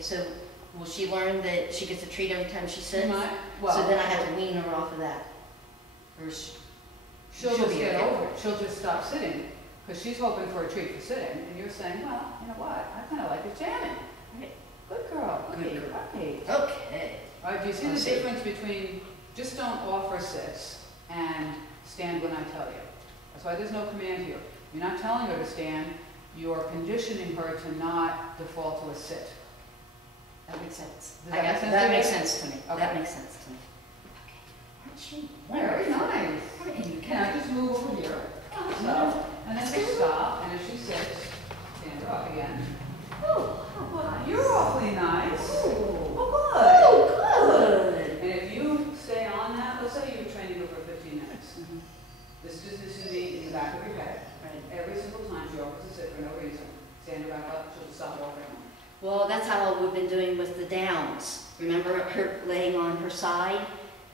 Okay, so will she learn that she gets a treat every time she sits? Well, so then I have to wean her off of that? Or she'll just get over it. She'll just stop sitting, because she's hoping for a treat for sitting, and you're saying, well, you know what, I kind of like it jamming. Right. Good girl. Good girl. Right. Okay. All right, do you see the difference between just don't offer sits and stand when I tell you? That's why there's no command here. You're not telling her to stand, you're conditioning her to not default to a sit. That makes sense. Does that make sense? That makes sense to me. Okay. That makes sense to me. Okay. Aren't she Very nice. wonderful? Can I just move over here? So, and then she stop, and as she sits, stand her up again. Oh, how You're awfully nice. Oh, Oh, good. good. And if you stay on that, let's say you're training her for 15 minutes. This just is to be in the back of your head. Right. Every single time she offers to sit for no reason, stand her back up, she'll stop offering. Well, that's how we've been doing with the downs. Remember her laying on her side?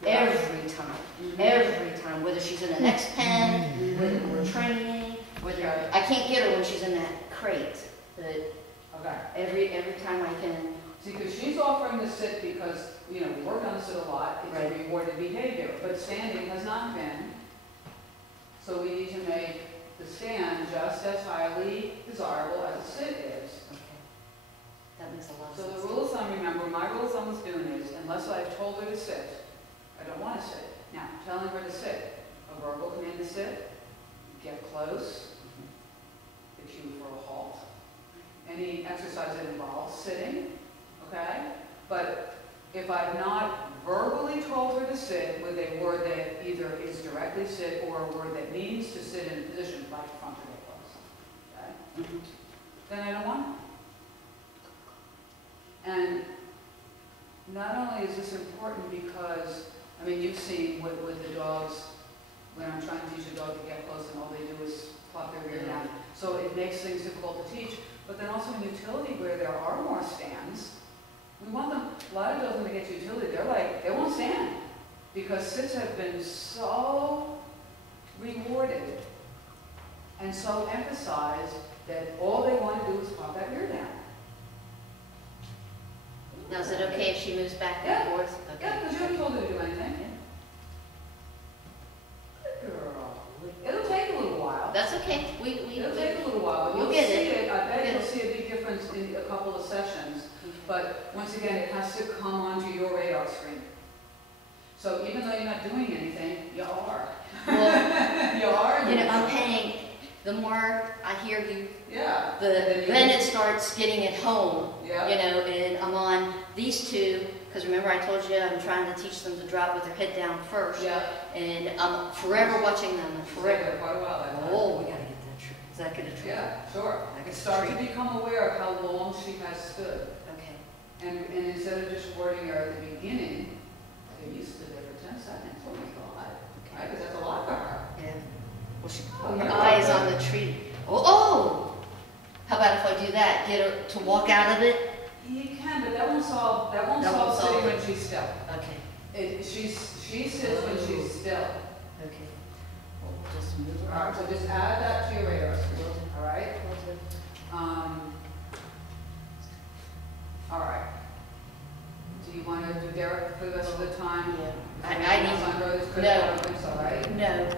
Yeah. Every time. Every time. Whether she's in the next pen, whether we're training, whether I can't get her when she's in that crate. But Okay. every time I can. See, because she's offering to sit because, you know, we work on the sit a lot, it's Right. a rewarded behavior, but standing has not been. So we need to make the stand just as highly desirable as a sit is. Okay. That makes a lot of So sense. the rule of thumb, remember, my rule of thumb with doing is, unless I've told her to sit, I don't want to sit. Now, telling her to sit, a verbal command to sit, get close, the cue for a halt. Any exercise that involves sitting, okay? But if I've not verbally told her to sit with a word that either is directly sit or a word that means to sit in a position like front or get close, okay? Then I don't want it. And not only is this important because, I mean, you've seen with the dogs, when I'm trying to teach a dog to get close and all they do is plop their rear down. So it makes things difficult to teach. But then also in utility where there are more stands, we want them, a lot of dogs when they get to utility, they're like, they won't stand. Because sits have been so rewarded and so emphasized that all they want to do is pop that rear down. Now, is it okay if she moves back and Yeah. forth? Okay. Yeah, because you haven't told her to do anything. Good girl. It'll take a little while. That's okay. It'll take a little while. We'll You'll get see it. I bet Get you'll it. see a big difference in a couple of sessions. But once again, it has to come onto your radar screen. So even though you're not doing anything, you are. Well, You are. you know, I'm paying, the more I hear you, Yeah. then it starts getting it home, Yeah. you know, and I'm on these two, because remember I told you I'm trying to teach them to drop with their head down first. Yeah. And I'm forever watching them, forever. Quite a while that time. Oh, we gotta get that trick. Is that gonna trick? Yeah, sure. I can Start to treat. become aware of how long she has stood. Okay. And instead of just wording her at the beginning, they used to there for 10 seconds. Oh my God. Right? Because that's a lot for her. Yeah. Well, Oh, her you're eye is welcome. on the tree. Oh! How about if I do that? Get her to walk out of it? You can, but that won't solve That won't sitting solve when it. she's still. Okay. She sits when she's still. Okay. Well, we'll just move her All right, so just add that to your radar screen. All right. All right. Do you want to do Derek for the rest of the time? Yeah. I I need- need. No. All right. No.